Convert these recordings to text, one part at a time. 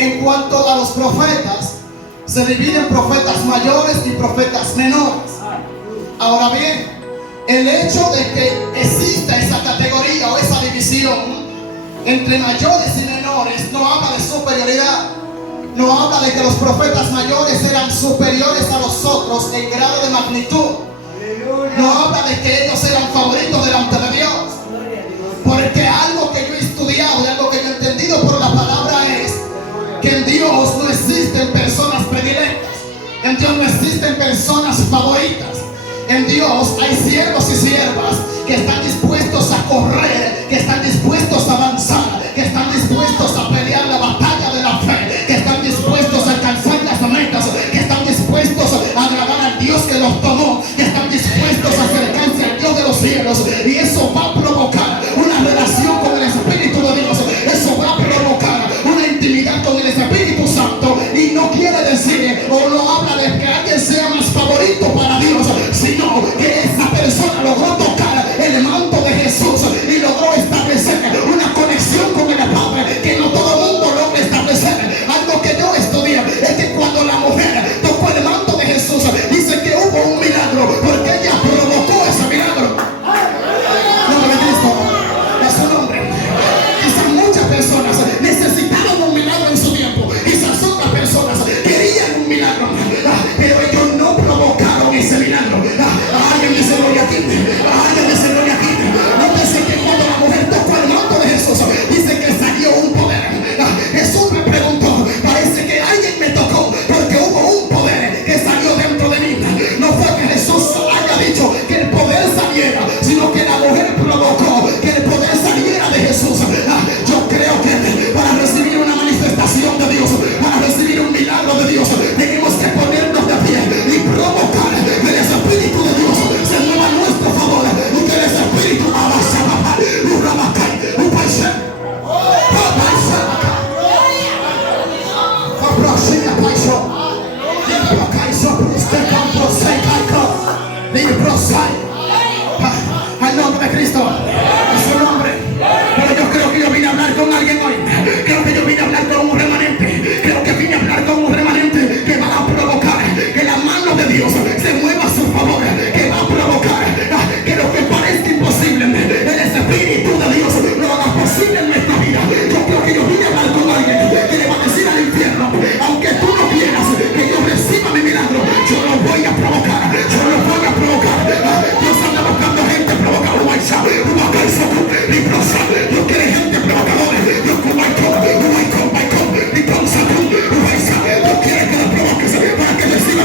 en cuanto a los profetas, se dividen profetas mayores y profetas menores. Ahora bien, el hecho de que exista esa categoría o esa división entre mayores y menores no habla de superioridad. No habla de que los profetas mayores eran superiores a los otros en grado de magnitud. No habla de que ellos eran favoritos delante de Dios. Porque algo que yo he estudiado y algo que yo he entendido por la palabra es que en Dios no existen personas predilectas. En Dios no existen personas favoritas. En Dios hay siervos y siervas que están dispuestos a correr, que están dispuestos a avanzar, que están dispuestos a pelear la batalla de la fe, que están dispuestos a alcanzar las metas, que están dispuestos a agradar al Dios que los tomó, que están dispuestos a acercarse al Dios de los cielos. Y eso va a provocar una relación con el Espíritu de Dios. Eso va a provocar una intimidad con el Espíritu Santo. Y no quiere decir o no habla de que alguien sea más favorito para Dios, sino que esa persona logró tocar el manto de Jesús y logró establecer una conexión con el Padre que no todo el mundo logra establecer. Algo que yo estudié es que cuando la mujer tocó el manto de Jesús, dice que hubo un milagro porque ella provocó ese milagro. Nombre de Cristo es su nombre. Quizás muchas personas necesitaban un milagro en su tiempo, quizás otras personas querían un milagro, pero ellos no provocaron ese milagro. Alguien dice gloria a ti, alguien dice gloria a ti. Nótese que cuando la mujer tocó el manto de Jesús, dice que salió un poder. Jesús me preguntó, parece que alguien me tocó porque hubo un poder que salió dentro de mí. No fue que Jesús haya dicho que el poder saliera, sino que la mujer provocó que el poder saliera de Jesús. Yo creo que para recibir una manifestación de Dios, para recibir un milagro de Dios, tenemos que ponernos de pie y provocar que el Espíritu de Dios se mueva a nuestro favor y que el Espíritu avance. Al nombre de Cristo, es su nombre. Pero yo creo que yo vine a hablar con alguien hoy. Creo que yo vine a hablar con un remanente. Creo que vine a hablar con un remanente que va a provocar que la mano de Dios se mueva a su favor, que va a provocar que lo que parezca imposible, el Espíritu de Dios lo haga posible en nuestra vida. Yo creo que yo vine a hablar con alguien que le va a decir al infierno, aunque tú no quieras que yo reciba mi milagro, yo lo voy a provocar, yo lo voy a provocar. Dios anda buscando gente provocadora. Dios quiere gente provocadora. Dios quiere que lo provoques para que reciba.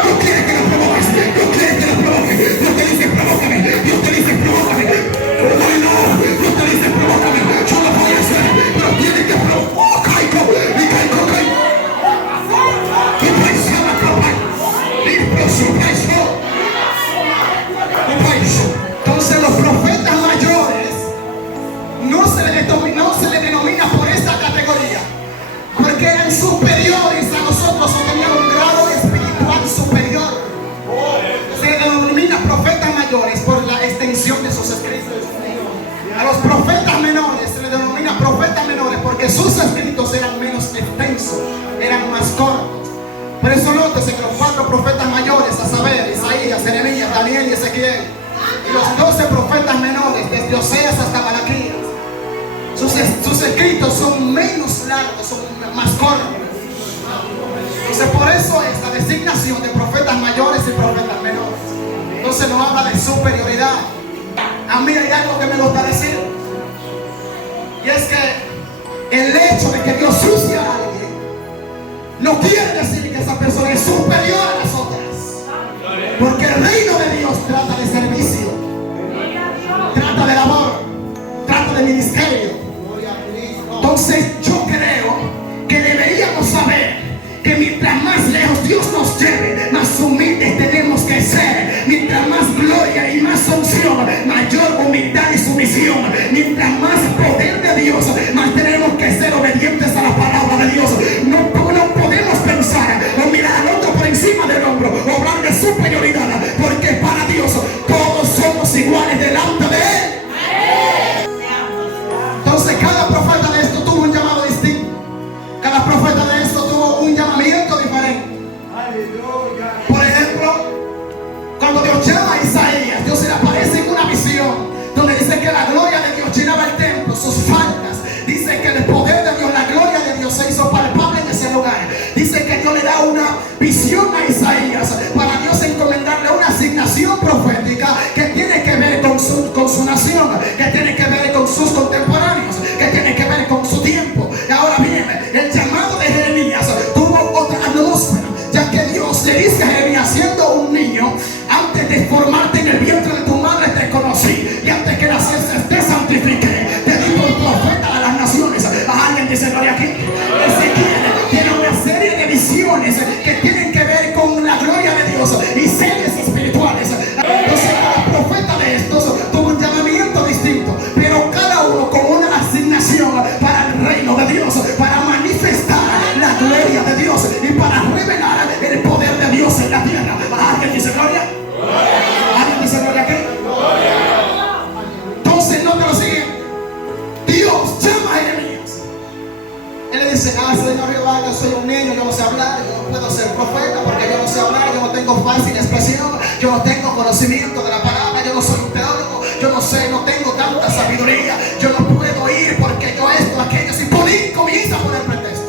Dios quiere que lo provoques. Dios quiere que lo provoques. Dios te dice provócame. Dios te dice provócame. Bueno, Dios te dice provócame. Yo lo voy a hacer, pero tienes que provocar. Entonces los profetas mayores no se le denomina por esta categoría, porque eran superiores a nosotros o tenían un grado espiritual superior. Se le denomina profetas mayores por la extensión de sus escritos. A los profetas menores se le denomina profetas menores porque sus escritos eran menos extensos, eran más cortos. Por eso nótese que los 4 profetas mayores, a saber, Isaías, Jeremías, Daniel y Ezequiel, y los 12 profetas menores, desde Oseas hasta Malaquías, sus escritos son menos largos, son más cortos. Entonces por eso esta designación de profetas mayores y profetas menores. Entonces no habla de superioridad. A mí hay algo que me gusta decir, y es que el hecho de que Dios use a alguien no quiere decir que esa persona es superior a las otras, porque el reino de Dios trata de servicio, trata de labor, trata de ministerio. Entonces yo creo que deberíamos saber que mientras más lejos Dios nos lleve, más humildes tenemos que ser. Mientras más gloria y más unción, mayor humildad y sumisión. Mientras más poder de Dios, más tenemos que ser obedientes a la palabra de Dios. No podemos pensar dice, Señor Jehová, yo soy un niño, yo no sé hablar, yo no puedo ser profeta porque yo no sé hablar, yo no tengo fácil expresión, yo no tengo conocimiento de la palabra, yo no soy un teólogo, yo no sé, no tengo tanta sabiduría, yo no puedo ir porque yo esto, aquello, si comienza a poner pretexto.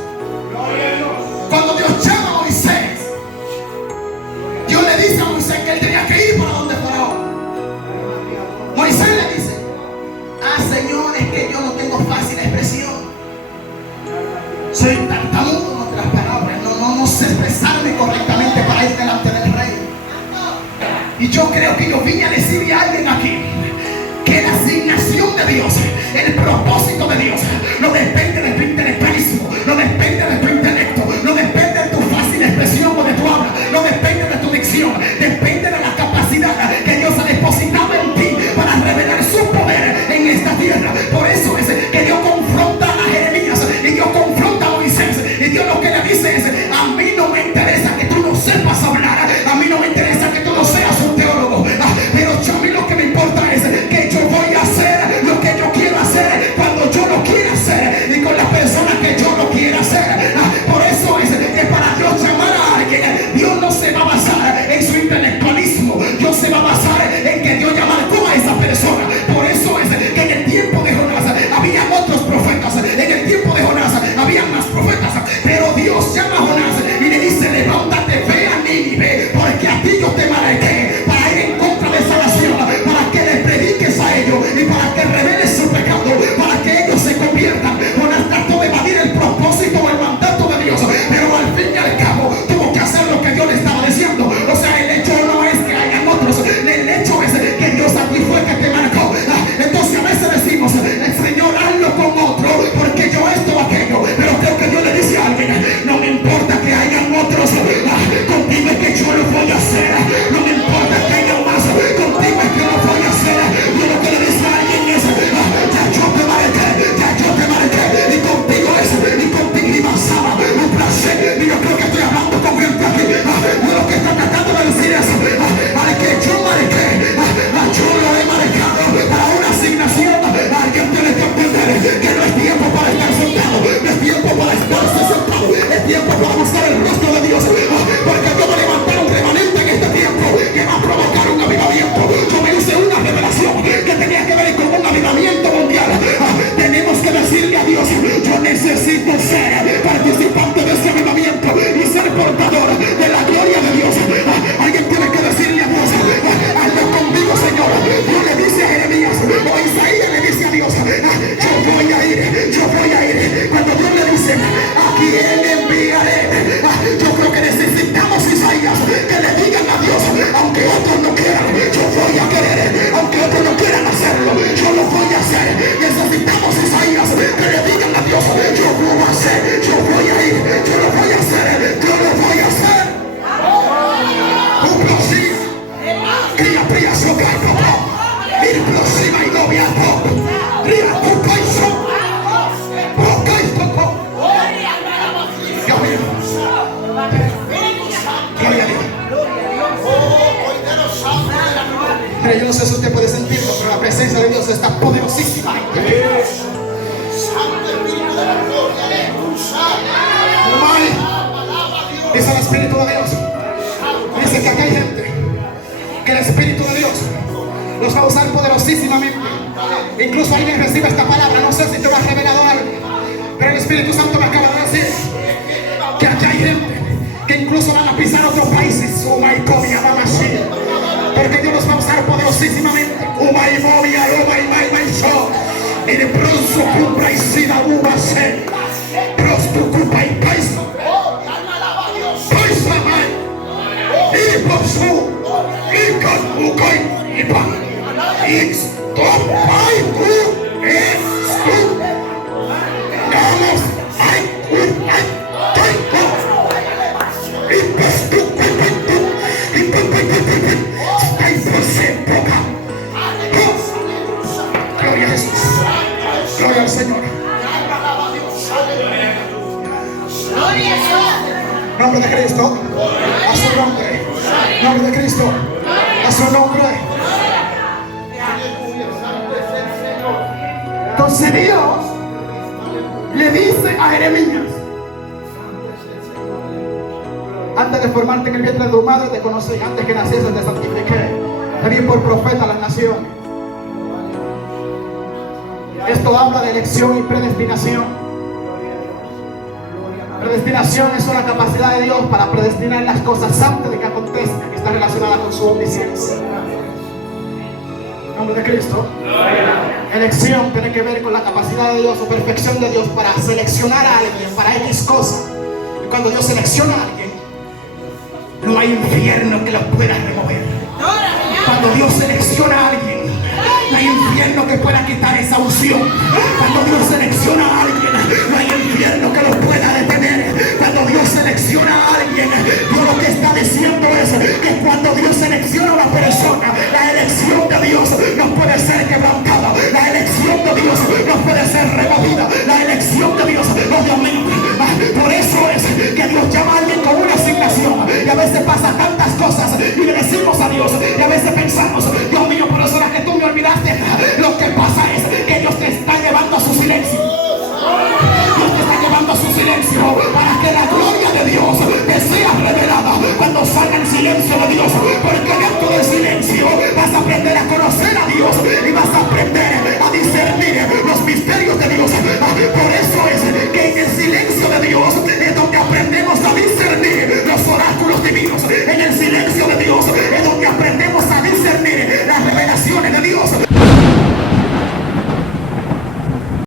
Cuando Dios llama a Moisés, Dios le dice a Moisés que él tenía que ir para donde Faraón. Moisés le dice, Señor, es que yo no tengo fácil expresión, soy tartamudo en otras palabras, no sé expresarme correctamente para ir delante del rey. Y yo creo que yo vine a decirle a alguien aquí que la asignación de Dios, el propósito de Dios, no depende de tu intelectualismo, no depende de tu intelecto, no depende de tu fácil expresión o de tu habla, no depende de tu dicción, depende de la capacidad que Dios ha depositado en ti para revelar su poder en esta tierra. Por eso es que Dios confronta a Jeremías y Dios confronta a Moisés, y Dios lo que le dice es, a mí no me interesa que tú no sepas hablar, a mí no me interesa que tú no seas un teólogo, pero a mí lo que me importa es que yo voy a hacer lo que yo quiero hacer cuando yo lo quiera hacer y con las personas que yo lo quiera hacer. Por eso es que para Dios llamar a alguien, Dios no se va a basar en su intelectualismo, Dios se va a basar en que Dios marcó a esa persona. Por eso es que en el tiempo de Jonás había otros profetas, en el tiempo de Jonás había más profetas, pero Dios llama a Jonás y le dice, levántate, ve a Nínive, porque a ti yo te marqué para ir en contra de esa nación, para que le prediques a ellos y para que reveles su pecado, para que ellos se conviertan. Jonás trató de evadir el propósito o el mandato de Dios, pero al fin y al cabo tuvo que hacer lo que Dios le estaba diciendo. O sea, el hecho no es que hayan otros, el hecho es que Dios a ti fue que te marcó. Entonces a veces decimos, Señor, hazlo con otro, porque yo esto o aquello, pero creo que Dios le dice a alguien, no me importa que hayan otros, contigo es que yo lo voy a hacer, no me importa que haya más, contigo es que lo voy a hacer. Yo lo que le dice a alguien es, ya yo te marqué, y contigo es, y contigo y basaba un placer. Y yo creo que estoy hablando con gente aquí, yo lo que está tratando de decir es, al que yo marqué, yo lo he marcado para una asignación. Alguien tiene que entender que no es tiempo para estar sentado, no es tiempo para estarse sentado, es tiempo para buscar el rostro de Dios, porque Dios va a levantar un remanente en este tiempo que va a provocar un avivamiento. Yo me hice una revelación que tenía que ver con un avivamiento mundial. Tenemos que decirle a Dios, yo necesito ser participante de ese avivamiento y ser portador de la gloria de Dios. Alguien tiene que decirle a Dios, hazlo conmigo, Señor. Dios le dice a Jeremías, o Isaías le dice a Dios, yo voy a ir. Cuando Dios le dice, ¿a quién enviaré? Yo creo que necesitamos, Isaías, que le digan a Dios, aunque otros no quieran, yo voy a querer, aunque otros no quieran hacerlo, yo lo voy a hacer. Necesitamos, Isaías, que le digan a Dios, yo lo voy a hacer, yo voy a ir, yo lo voy a hacer, yo lo voy a hacer. Un próximo, cría, cría, soca, papá, ir próxima y novia, ría, tu país. Pero yo no sé si usted puede sentirlo, pero la presencia de Dios está poderosísima. Dice el Espíritu de Dios. Dice que acá hay gente que el Espíritu de Dios los va a usar poderosísimamente. Incluso alguien recibe esta palabra. No sé si te lo ha revelado algo, pero el Espíritu Santo me acaba de decir que aquí hay gente que incluso van a pisar otros países. Oh my God, mi amada Shia. Porque Dios los va a usar poderosísimamente. Oh my movia, oh my show. Y de pronto cumpla y sida uva se. Prosto cupa y paisa. Paisa man. Y por su. Y con ucoy y pan. Y stop ay tu. Esto. Vamos. Ay. Y pues tu. Gloria a Jesús. Gloria al Señor. Nombre de Cristo. A su nombre. Nombre de Cristo. A su nombre. Entonces Dios le dice a Jeremías, Antes de formarte en el vientre de tu madre te conocí. Antes que nacieses te santifiqué. Te di por profeta a las naciones. Esto habla de elección y predestinación. Predestinación es una capacidad de Dios para predestinar las cosas antes de que acontezcan, que está relacionada con su omnisciencia. En nombre de Cristo. Elección tiene que ver con la capacidad de Dios o perfección de Dios para seleccionar a alguien para X cosa. Y cuando Dios selecciona a alguien, no hay infierno que lo pueda remover. Cuando Dios selecciona a alguien, no hay infierno que pueda quitar esa unción. Cuando Dios selecciona a alguien, no hay infierno que lo pueda detener. Cuando Dios selecciona a alguien, Dios lo que está diciendo es que cuando Dios selecciona a una persona, la elección de Dios no puede ser quebrantada. La elección de Dios no puede ser removida. La elección de Dios, oh Dios mío. Por eso es que Dios llama a alguien con una asignación. Y a veces pasa tantas cosas y le decimos a Dios, y a veces pensamos, Dios mío, por eso era que tú me olvidaste. Lo que pasa es que Dios te está llevando a su silencio. Dios te está llevando a su silencio para que la gloria de Dios te sea revelada cuando salga el silencio de Dios. Porque dentro del silencio vas a aprender a conocer a Dios y vas a aprender